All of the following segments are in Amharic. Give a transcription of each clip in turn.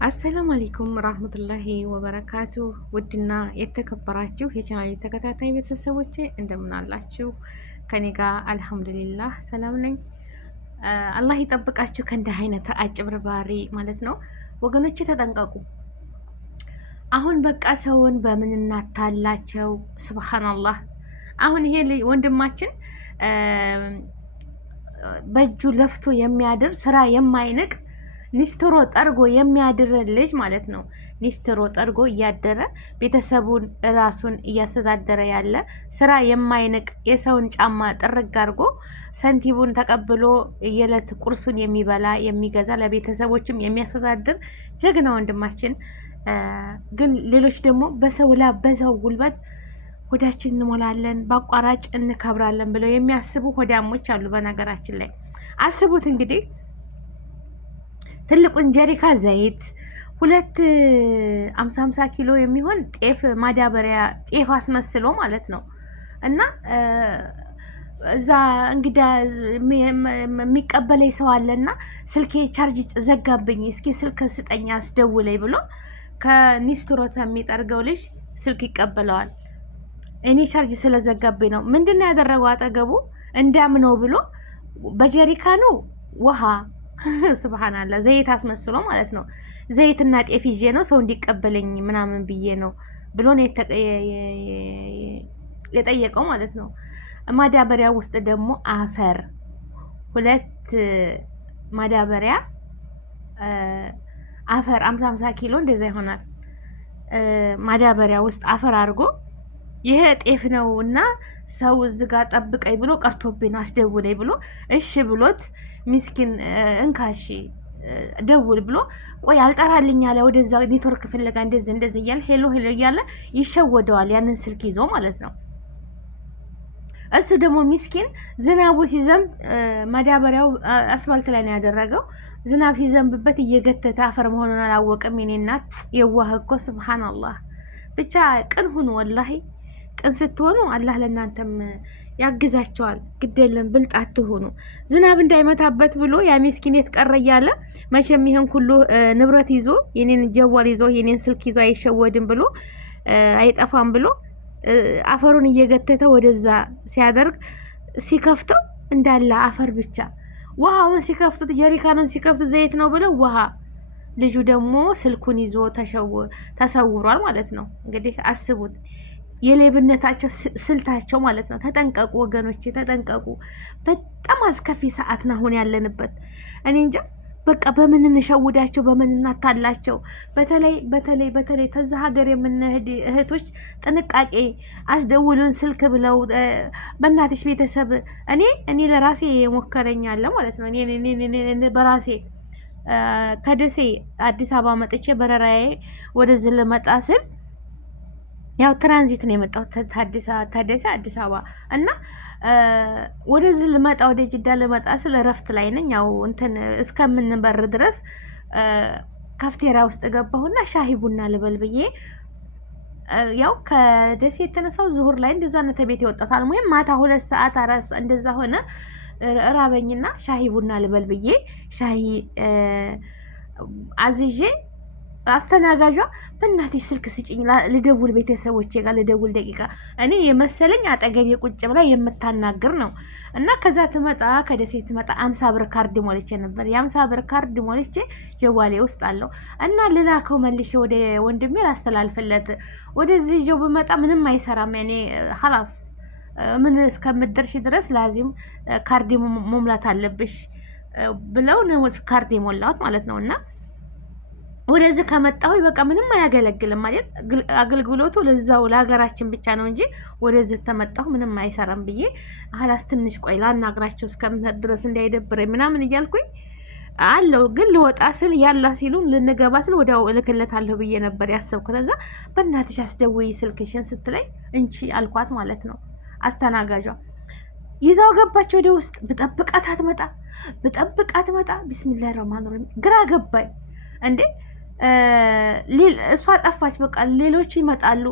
አሰላሙ አለይኩም ረህመቱላሂ ወበረካቱ። ውድና የተከበራችሁ የቻናሌ ተከታታይ ቤተሰቦቼ እንደምን አላችሁ? ከኔ ጋር አልሐምዱሊላህ ሰላም ነኝ። አላህ ይጠብቃችሁ ከእንዲህ አይነት አጭበርባሪ ማለት ነው ወገኖቼ፣ ተጠንቀቁ። አሁን በቃ ሰውን በምን እናታላቸው? ሱብሃንአላህ። አሁን ይሄ ወንድማችን በእጁ ለፍቶ የሚያድር ስራ የማይንቅ ኒስትሮ ጠርጎ የሚያድር ልጅ ማለት ነው። ኒስትሮ ጠርጎ እያደረ ቤተሰቡን ራሱን እያስተዳደረ ያለ ስራ የማይንቅ የሰውን ጫማ ጥርግ አድርጎ ሰንቲቡን ተቀብሎ የዕለት ቁርሱን የሚበላ የሚገዛ ለቤተሰቦችም የሚያስተዳድር ጀግና ወንድማችን። ግን ሌሎች ደግሞ በሰው ላብ በሰው ጉልበት ሆዳችን እንሞላለን በአቋራጭ እንከብራለን ብለው የሚያስቡ ሆዳሞች አሉ። በነገራችን ላይ አስቡት እንግዲህ ትልቁን ጀሪካ ዘይት 50 ኪሎ የሚሆን ጤፍ ማዳበሪያ ጤፍ አስመስሎ ማለት ነው። እና እዛ እንግዳ የሚቀበለኝ ሰው አለና ስልኬ ቻርጅ ዘጋብኝ፣ እስኪ ስልክ ስጠኝ አስደውለኝ ብሎ ከኒስትሮ የሚጠርገው ልጅ ስልክ ይቀበለዋል። እኔ ቻርጅ ስለዘጋብኝ ነው። ምንድነው ያደረገው? አጠገቡ እንዳምነው ብሎ በጀሪካኑ ውሃ ሱብሃንአላህ ዘይት አስመስሎ ማለት ነው። ዘይትና ጤፍ ይዤ ነው ሰው እንዲቀበለኝ ምናምን ብዬ ነው ብሎ ነው የጠየቀው ማለት ነው። ማዳበሪያ ውስጥ ደግሞ አፈር 2 ማዳበሪያ አፈር 50 ኪሎ እንደዛ ይሆናል። ማዳበሪያ ውስጥ አፈር አድርጎ ይሄ ጤፍ ነው እና ሰው እዚህ ጋር ጠብቀኝ ብሎ ቀርቶብኝ አስደውለኝ ብሎ እሺ ብሎት ሚስኪን እንካሺ ደውል ብሎ ቆይ አልጠራልኝ አለ። ወደዛ ኔትወርክ ፍለጋ እንደዚህ እያለ ሄሎ እያለ ይሸወደዋል፣ ያንን ስልክ ይዞ ማለት ነው። እሱ ደግሞ ሚስኪን ዝናቡ ሲዘንብ ማዳበሪያው አስፋልት ላይ ነው ያደረገው። ዝናብ ሲዘንብበት እየገተተ አፈር መሆኑን አላወቅም። የኔ እናት የዋህ እኮ ሱብሃንአላህ። ብቻ ቅን ሁኑ ወላሂ። ቅን ስትሆኑ አላህ ለእናንተም ያግዛቸዋል። ግዴለም ብልጥ አትሆኑ። ዝናብ እንዳይመታበት ብሎ ያ ሚስኪን የተቀረ እያለ መቼም ይሄን ሁሉ ንብረት ይዞ የኔን ጀዋል ይዞ የኔን ስልክ ይዞ አይሸወድም ብሎ አይጠፋም ብሎ አፈሩን እየገተተ ወደዛ ሲያደርግ ሲከፍተው እንዳለ አፈር ብቻ። ውሃውን ሲከፍቱት ጀሪካኑን ሲከፍቱት ዘይት ነው ብለው ውሃ። ልጁ ደግሞ ስልኩን ይዞ ተሰውሯል ማለት ነው። እንግዲህ አስቡት የሌብነታቸው ስልታቸው ማለት ነው። ተጠንቀቁ ወገኖቼ ተጠንቀቁ። በጣም አስከፊ ሰዓት ነው አሁን ያለንበት። እኔ እንጃ በቃ በምን እንሸውዳቸው በምን እናታላቸው። በተለይ ተዛ ሀገር የምንሄድ እህቶች ጥንቃቄ። አስደውሉን ስልክ ብለው በእናትሽ ቤተሰብ እኔ ለራሴ የሞከረኛለ ማለት ነው። እኔ በራሴ ከደሴ አዲስ አበባ መጥቼ በረራዬ ወደዚህ ልመጣ ስል ያው ትራንዚት ነው የመጣው ተደሴ አዲስ አበባ እና ወደዚህ ልመጣ ወደ ጅዳ ልመጣ ስለ እረፍት ላይ ነኝ። ያው እንትን እስከምንበር ድረስ ካፍቴሪያ ውስጥ ገባሁና ሻሂ ቡና ልበል ብዬ ያው ከደሴ የተነሳው ዙሁር ላይ እንደዛ ነው ተቤት የወጣታል። ሙይም ማታ 2 ሰዓት 4 እንደዛ ሆነ። ራበኝና ሻሂ ቡና ልበል ብዬ ሻሂ አዝዤ አስተናጋጇ በእናትሽ ስልክ ስጭኝ ልደውል ቤተሰቦቼ ጋር ልደውል ደቂቃ እኔ የመሰለኝ አጠገቤ ቁጭ ብላ የምታናግር ነው። እና ከዛ ከደሴ ትመጣ 50 ብር ካርድ ሞልቼ ነበር። የ50 ብር ካርድ ሞልቼ ጀዋሌ ውስጥ አለው እና ልላከው መልሼ ወደ ወንድሜ ላስተላልፍለት። ወደዚህ ይዤው ብመጣ ምንም አይሰራም። እኔ ኸላስ ምን እስከምትደርሽ ድረስ ላዚም ካርድ መሙላት አለብሽ ብለው ነው ካርድ የሞላሁት ማለት ነው። እና ወደዚህ ከመጣሁ በቃ ምንም አያገለግልም ማለት አገልግሎቱ ለዛው ለሀገራችን ብቻ ነው እንጂ ወደዚህ ተመጣሁ ምንም አይሰራም ብዬ አላስ ትንሽ ቆይ ላናግራቸው እስከምሄድ ድረስ እንዳይደብረኝ ምናምን እያልኩኝ አለው። ግን ልወጣ ስል ያላ ሲሉን ልንገባ ስል ወዲያው እልክለታለሁ ብዬ ነበር ያሰብኩት። ከዛ በእናትሽ አስደውይ ስልክሽን ስትለኝ እንቺ አልኳት ማለት ነው። አስተናጋጇ ይዛው ገባች ወደ ውስጥ። ብጠብቃት አትመጣ ቢስሚላሂ ረህማን ረሂም ግራ ገባኝ እንዴ። እሷ ጠፋች። በቃ ሌሎች ይመጣሉ።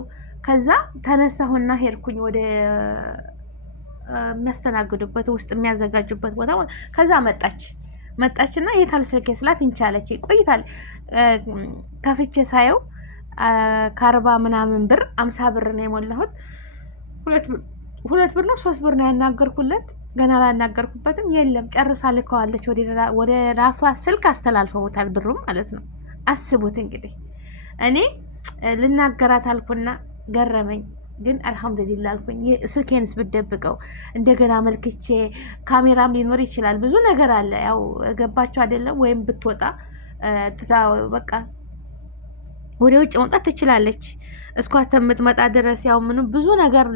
ከዛ ተነሳሁና ሄድኩኝ ወደ የሚያስተናግዱበት ውስጥ የሚያዘጋጁበት ቦታ። ከዛ መጣች መጣችና የታል ስልኬ ስላት እንቻለች ቆይታል። ከፍቼ ሳየው 40 ምናምን ብር 50 ብር ነው የሞላሁት። 2 ብር ነው 3 ብር ነው ያናገርኩለት። ገና አላናገርኩበትም። የለም ጨርሳ ልከዋለች ወደ ራሷ ስልክ አስተላልፈውታል ብሩ ማለት ነው። አስቡት እንግዲህ እኔ ልናገራት አልኩና ገረመኝ። ግን አልሐምዱሊላህ አልኩኝ። ስልኬንስ ብደብቀው እንደገና መልክቼ ካሜራም ሊኖር ይችላል፣ ብዙ ነገር አለ። ያው ገባቸው አይደለም? ወይም ብትወጣ በቃ ወደ ውጭ መውጣት ትችላለች። እስኳት የምትመጣ ድረስ ያው ምኑ ብዙ ነገር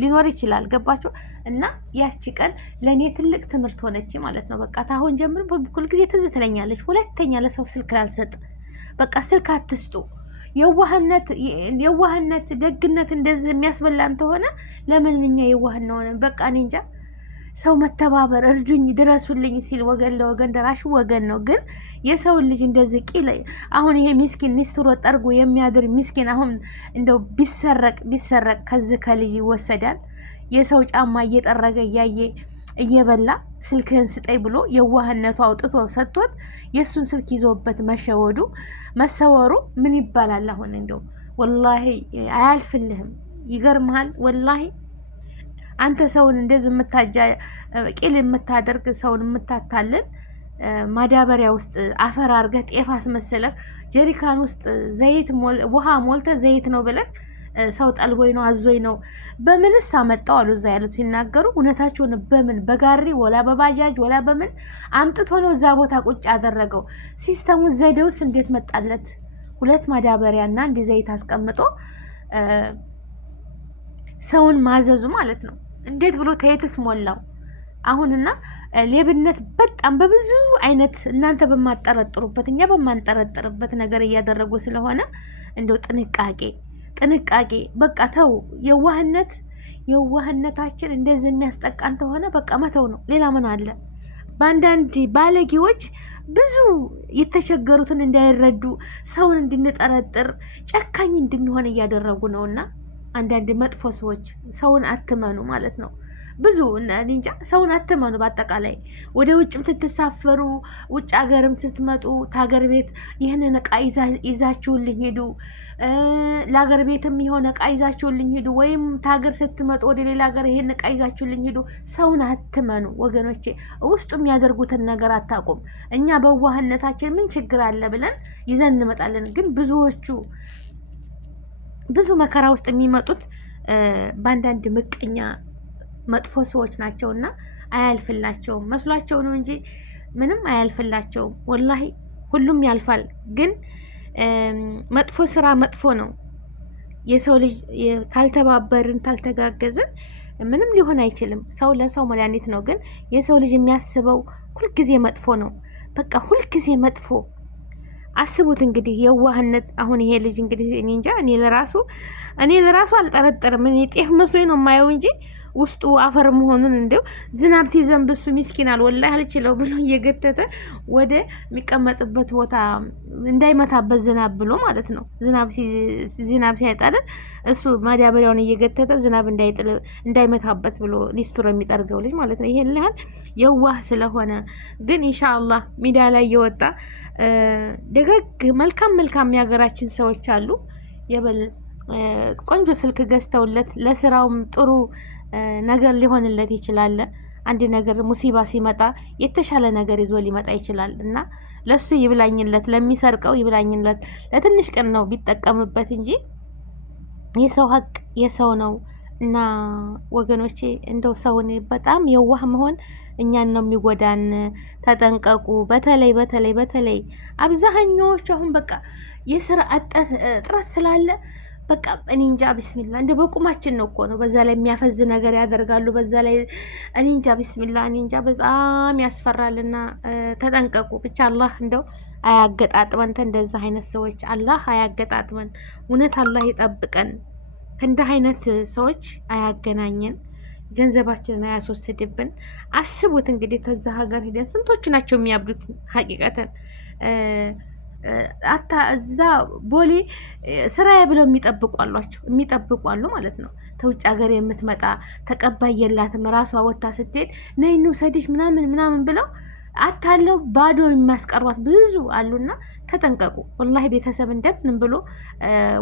ሊኖር ይችላል። ገባችሁ? እና ያቺ ቀን ለእኔ ትልቅ ትምህርት ሆነች ማለት ነው። በቃ ታሁን ጀምር ሁል ጊዜ ትዝ ትለኛለች። ሁለተኛ ለሰው ስልክ ላልሰጥ። በቃ ስልክ አትስጡ። የዋህነት ደግነት እንደዚህ የሚያስበላን ተሆነ ለምን እኛ የዋህን ሆነን? በቃ እኔ እንጃ። ሰው መተባበር እርዱኝ ድረሱልኝ ሲል ወገን ለወገን ደራሹ ወገን ነው። ግን የሰው ልጅ እንደዚህ ቂል አሁን ይሄ ሚስኪን ኒስትሮ ጠርጎ የሚያድር ሚስኪን አሁን እንደው ቢሰረቅ ከዚህ ከልጅ ይወሰዳል። የሰው ጫማ እየጠረገ እያየ እየበላ ስልክህን ስጠኝ ብሎ የዋህነቱ አውጥቶ ሰጥቶት የሱን ስልክ ይዞበት መሰወሩ ምን ይባላል? አሁን እንደው ወላሂ አያልፍልህም። ይገርምሃል ወላሂ አንተ ሰውን እንደዚህ ቂል የምታደርግ ሰውን የምታታልን ማዳበሪያ ውስጥ አፈር አድርገህ ጤፍ አስመስለህ ጀሪካን ውስጥ ውሃ ሞልተህ ዘይት ነው ብለህ ሰው ጠልቦኝ ነው አዞኝ ነው በምንስ አመጣው አሉ። እዛ ያሉት ሲናገሩ እውነታቸውን በምን በጋሪ ወላ በባጃጅ ወላ በምን አምጥቶ ነው እዛ ቦታ ቁጭ ያደረገው? ሲስተሙ ዘዴውስ እንዴት መጣለት? 2 ማዳበሪያና እንዲ ዘይት አስቀምጦ ሰውን ማዘዙ ማለት ነው። እንዴት ብሎ ተየትስ ሞላው? አሁንና ሌብነት በጣም በብዙ አይነት እናንተ በማጠረጥሩበት እኛ በማንጠረጥርበት ነገር እያደረጉ ስለሆነ እንደው ጥንቃቄ በቃ ተው። የዋህነታችን እንደዚህ የሚያስጠቃን ተሆነ በቃ መተው ነው። ሌላ ምን አለ? በአንዳንድ ባለጌዎች ብዙ የተቸገሩትን እንዳይረዱ ሰውን እንድንጠረጥር ጨካኝ እንድንሆን እያደረጉ ነውና አንዳንድ መጥፎ ሰዎች ሰውን አትመኑ ማለት ነው። ብዙ እንጃ ሰውን አትመኑ። በአጠቃላይ ወደ ውጭም ትተሳፈሩ ውጭ ሀገርም ስትመጡ ታገር ቤት ይህንን እቃ ይዛችሁልኝ ሂዱ፣ ለሀገር ቤትም የሆነ እቃ ይዛችሁልኝ ሂዱ፣ ወይም ታገር ስትመጡ ወደ ሌላ ሀገር ይሄን እቃ ይዛችሁልኝ ሂዱ። ሰውን አትመኑ ወገኖቼ። ውስጡ የሚያደርጉትን ነገር አታውቁም። እኛ በዋህነታችን ምን ችግር አለ ብለን ይዘን እንመጣለን። ግን ብዙ መከራ ውስጥ የሚመጡት በአንዳንድ ምቀኛ መጥፎ ሰዎች ናቸውና አያልፍላቸውም። መስሏቸው ነው እንጂ ምንም አያልፍላቸውም። ወላሂ ሁሉም ያልፋል። ግን መጥፎ ስራ መጥፎ ነው። የሰው ልጅ ካልተባበርን ካልተጋገዝን ምንም ሊሆን አይችልም። ሰው ለሰው መድኃኒት ነው። ግን የሰው ልጅ የሚያስበው ሁልጊዜ መጥፎ ነው። በቃ ሁልጊዜ መጥፎ። አስቡት እንግዲህ የዋህነት። አሁን ይሄ ልጅ እንግዲህ እኔ እንጃ እኔ ለራሱ አልጠረጠርም። እኔ ጤፍ መስሎኝ ነው የማየው እንጂ ውስጡ አፈር መሆኑን እንደው ዝናብ ሲዘንብ እሱ ሚስኪናል ወላሂ አልችለው ብሎ እየገተተ ወደ የሚቀመጥበት ቦታ እንዳይመታበት ዝናብ ብሎ ማለት ነው። ዝናብ ሲያጠል እሱ ማዳበሪያውን እየገተተ ዝናብ እንዳይመታበት ብሎ ሊስትሮ የሚጠርገው ልጅ ማለት ነው። ይሄን ያህል የዋህ ስለሆነ ግን ኢንሻአላህ ሚዲያ ላይ የወጣ ደጋግ መልካም የሀገራችን ሰዎች አሉ። የበል ቆንጆ ስልክ ገዝተውለት ለስራውም ጥሩ ነገር ሊሆንለት ይችላል። አንድ ነገር ሙሲባ ሲመጣ የተሻለ ነገር ይዞ ሊመጣ ይችላል እና ለሱ ይብላኝለት፣ ለሚሰርቀው ይብላኝለት። ለትንሽ ቀን ነው ቢጠቀምበት እንጂ የሰው ሀቅ የሰው ነው እና ወገኖቼ እንደው ሰውን በጣም የዋህ መሆን እኛን ነው የሚጎዳን። ተጠንቀቁ። በተለይ አብዛኛዎቹ አሁን በቃ የስራ እጥረት ስላለ በቃ እኔ እንጃ ቢስሚላ እንደ በቁማችን ነው እኮ ነው። በዛ ላይ የሚያፈዝ ነገር ያደርጋሉ። በዛ ላይ እኔ እንጃ ቢስሚላ እኔ እንጃ በጣም ያስፈራልና ተጠንቀቁ። ብቻ አላህ እንደው አያገጣጥመን እንደዛ አይነት ሰዎች፣ አላህ አያገጣጥመን። እውነት አላህ ይጠብቀን። ከእንዲህ አይነት ሰዎች አያገናኘን። ገንዘባችንን አያስወስድብን። አስቡት እንግዲህ ከዛ ሀገር ሄደን ስንቶቹ ናቸው የሚያብዱት ሀቂቀተን አታ እዛ ቦሌ ስራዬ ብለው የሚጠብቁ አሉ ማለት ነው። ተውጭ ሀገር የምትመጣ ተቀባይ የላትም። ራሷ ወታ ስትሄድ ነይ እንውሰድሽ ምናምን ብለው አታለው ባዶ የሚያስቀሯት ብዙ አሉና ተጠንቀቁ። ወላሂ ቤተሰብ እንደምንም ብሎ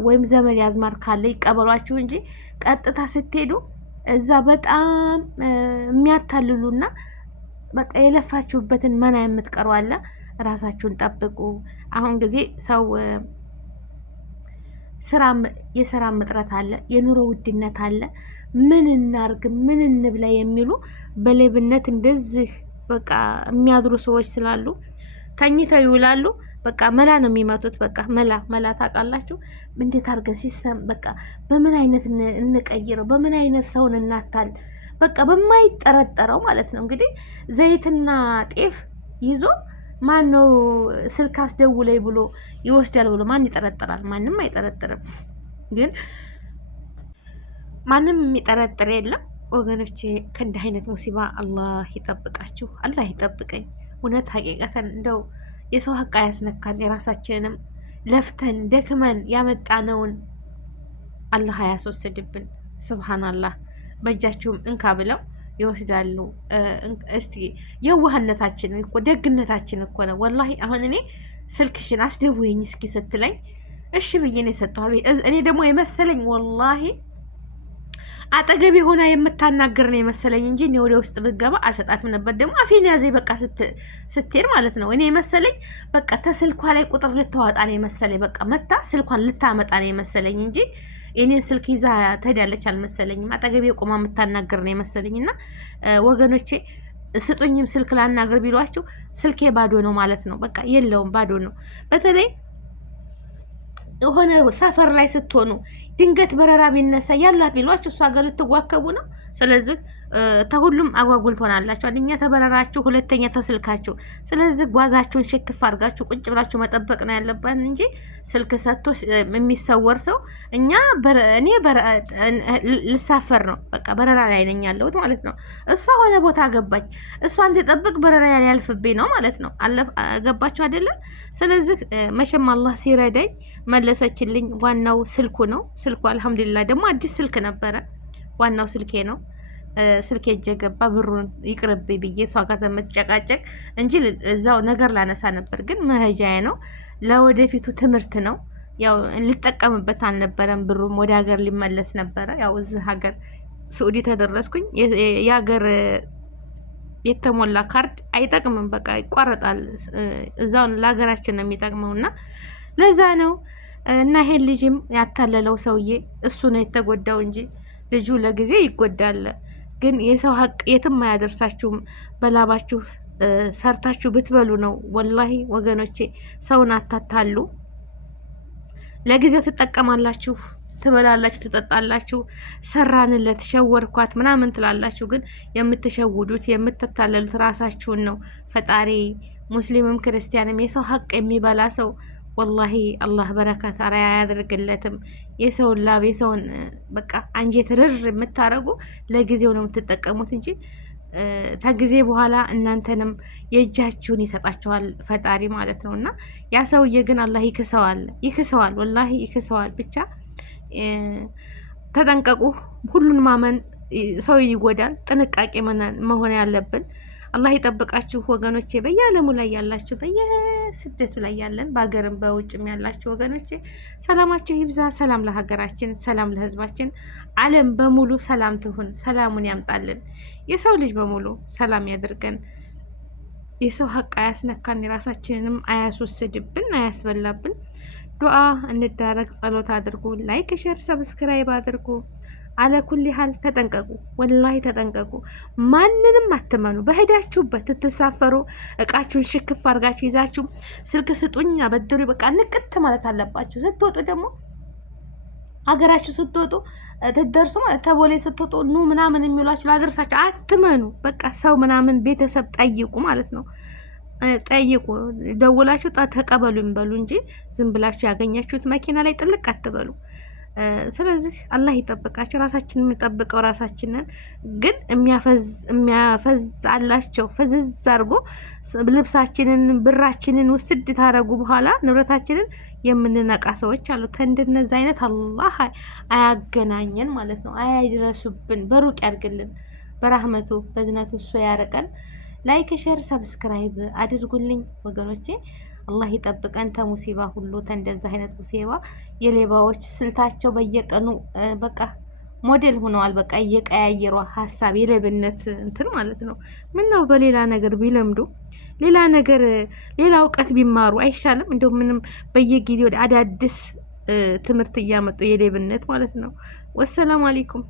ወይም ዘመድ ያዝማር ካለ ይቀበሏችሁ እንጂ ቀጥታ ስትሄዱ እዛ በጣም የሚያታልሉና በቃ የለፋችሁበትን መና የምትቀሩ አለ። ራሳችሁን ጠብቁ። አሁን ጊዜ ሰው የስራ እጥረት አለ፣ የኑሮ ውድነት አለ። ምን እናርግ ምን እንብላ የሚሉ በሌብነት እንደዚህ በቃ የሚያድሩ ሰዎች ስላሉ ተኝተው ይውላሉ። በቃ መላ ነው የሚመቱት። በቃ መላ ታውቃላችሁ። እንዴት አድርገን ሲስተም በቃ በምን አይነት እንቀይረው፣ በምን አይነት ሰውን እናታል፣ በቃ በማይጠረጠረው ማለት ነው። እንግዲህ ዘይትና ጤፍ ይዞ ማን ነው ስልክ አስደውለኝ ብሎ ይወስዳል ብሎ ማን ይጠረጥራል? ማንም አይጠረጥርም። ግን ማንም የሚጠረጥር የለም ወገኖቼ። ከእንዲህ አይነት ሙሲባ አላህ ይጠብቃችሁ፣ አላህ ይጠብቀኝ። እውነት ሀቂቀተን እንደው የሰው ሀቅ ያስነካል። የራሳችንንም ለፍተን ደክመን ያመጣነውን አላህ አያስወስድብን። ሱብሃንአላህ። በእጃችሁም እንካ ብለው ይወስዳሉ። እስቲ የዋህነታችን እኮ ደግነታችን እኮ ነው ወላሂ። አሁን እኔ ስልክሽን አስደውይኝ እስኪ ስትለኝ እሺ ብዬ ነው የሰጠኋት። እኔ ደግሞ የመሰለኝ ወላሂ አጠገቤ ሆና የምታናገር ነው የመሰለኝ እንጂ እኔ ወደ ውስጥ ብገባ አልሰጣትም ነበር። ደግሞ አፌን ያዘኝ በቃ ስትሄድ ማለት ነው። እኔ የመሰለኝ በቃ ተስልኳ ላይ ቁጥር ልታወጣ ነው የመሰለኝ። በቃ መታ ስልኳን ልታመጣ ነው የመሰለኝ እንጂ የኔን ስልክ ይዛ ትሄዳለች አልመሰለኝም። አጠገቤ ቆማ የምታናገር ነው የመሰለኝ። እና ወገኖቼ ስጡኝም ስልክ ላናገር ቢሏችሁ ስልኬ ባዶ ነው ማለት ነው። በቃ የለውም፣ ባዶ ነው። በተለይ የሆነ ሰፈር ላይ ስትሆኑ ድንገት በረራ ቢነሳ ያላት ቢሏችሁ እሷ ጋር ልትዋከቡ ነው። ስለዚህ ተሁሉም አጓጉል ትሆናላችሁ። አንደኛ ተበረራችሁ፣ ሁለተኛ ተስልካችሁ። ስለዚህ ጓዛችሁን ሽክፍ አድርጋችሁ ቁጭ ብላችሁ መጠበቅ ነው ያለባት እንጂ ስልክ ሰጥቶ የሚሰወር ሰው እኔ ልሳፈር ነው በቃ በረራ ላይ ነኝ ያለሁት ማለት ነው። እሷ ሆነ ቦታ ገባች፣ እሷን ትጠብቅ በረራ ያልፍብኝ ነው ማለት ነው። ገባችሁ አይደለም? ስለዚህ መቼም አላህ ሲረዳኝ መለሰችልኝ። ዋናው ስልኩ ነው። ስልኩ አልሐምዱሊላህ ደግሞ አዲስ ስልክ ነበረ። ዋናው ስልኬ ነው። ስልኬ እጄ ገባ። ብሩን ይቅርብኝ ብዬ እሷ ጋር ተመጨቃጨቅ እንጂ እዛው ነገር ላነሳ ነበር። ግን መሄጃዬ ነው፣ ለወደፊቱ ትምህርት ነው። ያው ልጠቀምበት አልነበረም። ብሩም ወደ ሀገር ሊመለስ ነበረ። ያው እዚህ ሀገር ስዑዲ ተደረስኩኝ። የሀገር የተሞላ ካርድ አይጠቅምም፣ በቃ ይቋረጣል። እዛው ለሀገራችን ነው የሚጠቅመውና ለዛ ነው። እና ይሄን ልጅም ያታለለው ሰውዬ እሱ ነው የተጎዳው እንጂ ልጁ ለጊዜ ይጎዳል። ግን የሰው ሀቅ የትም አያደርሳችሁም። በላባችሁ ሰርታችሁ ብትበሉ ነው። ወላሂ ወገኖቼ ሰውን አታታሉ። ለጊዜው ትጠቀማላችሁ፣ ትበላላችሁ፣ ትጠጣላችሁ። ሰራንለት፣ ሸወርኳት ምናምን ትላላችሁ። ግን የምትሸውዱት የምትታለሉት ራሳችሁን ነው። ፈጣሪ ሙስሊምም ክርስቲያንም የሰው ሀቅ የሚበላ ሰው ወላሂ አላህ በረከት አራያ ያደርግለትም። የሰውን ላብ የሰውን በቃ አንጀት ርር የምታረጉ ለጊዜው ነው የምትጠቀሙት እንጂ ከጊዜ በኋላ እናንተንም የእጃችሁን ይሰጣችኋል ፈጣሪ ማለት ነው። እና ያ ሰውዬ ግን አላህ ይክሰዋል፣ ወላሂ ይክሰዋል። ብቻ ተጠንቀቁ። ሁሉን ማመን ሰው ይጎዳል። ጥንቃቄ መሆን ያለብን። አላህ ይጠብቃችሁ ወገኖቼ። በየዓለሙ ላይ ያላችሁ በየስደቱ ላይ ያለን በሀገርም በውጭም ያላችሁ ወገኖቼ ሰላማችሁ ይብዛ። ሰላም ለሀገራችን፣ ሰላም ለሕዝባችን። ዓለም በሙሉ ሰላም ትሁን፣ ሰላሙን ያምጣልን። የሰው ልጅ በሙሉ ሰላም ያድርገን። የሰው ሀቅ አያስነካን፣ የራሳችንንም አያስወስድብን፣ አያስበላብን። ዱዓ እንዳረግ፣ ጸሎት አድርጉ፣ ላይክ፣ ሼር፣ ሰብስክራይብ አድርጉ። አለኩል ያህል ተጠንቀቁ፣ ወላሂ ተጠንቀቁ። ማንንም አትመኑ። በሄዳችሁበት ትሳፈሩ እቃችሁን ሽክፍ አድርጋችሁ ይዛችሁ ስልክ ስጡኝ አበድሩ በቃ ንቅት ማለት አለባችሁ። ስትወጡ ደግሞ ሀገራችሁ ስትወጡ ትደርሱ ማለት ተቦሌ ስትወጡ ኑ ምናምን የሚሏችሁ ላደርሳችሁ አትመኑ። በቃ ሰው ምናምን ቤተሰብ ጠይቁ ማለት ነው። ጠይቁ፣ ደውላችሁ ተቀበሉ ይበሉ እንጂ ዝም ብላችሁ ያገኛችሁት መኪና ላይ ጥልቅ አትበሉ። ስለዚህ አላህ ይጠብቃቸው። ራሳችንን የምንጠብቀው ራሳችንን። ግን የሚያፈዝ አላቸው። ፍዝዝ አድርጎ ልብሳችንን ብራችንን ውስድ ታረጉ በኋላ ንብረታችንን የምንነቃ ሰዎች አሉ። እንደነዛ አይነት አላህ አያገናኘን ማለት ነው። አያድረሱብን፣ በሩቅ ያድርግልን። በራህመቱ በዝነቱ እሱ ያርቀን። ላይክ፣ ሼር፣ ሰብስክራይብ አድርጉልኝ ወገኖቼ። አላህ ይጠብቀን ተሙሲባ ሁሉ ተንደዛ አይነት ሙሲባ። የሌባዎች ስልታቸው በየቀኑ በቃ ሞዴል ሆነዋል። በቃ እየቀያየሯ ሀሳብ የሌብነት እንትን ማለት ነው። ምን ነው በሌላ ነገር ቢለምዱ ሌላ ነገር ሌላ እውቀት ቢማሩ አይሻልም? እንደው ምንም በየጊዜው አዳዲስ ትምህርት እያመጡ የሌብነት ማለት ነው። ወሰላሙ አለይኩም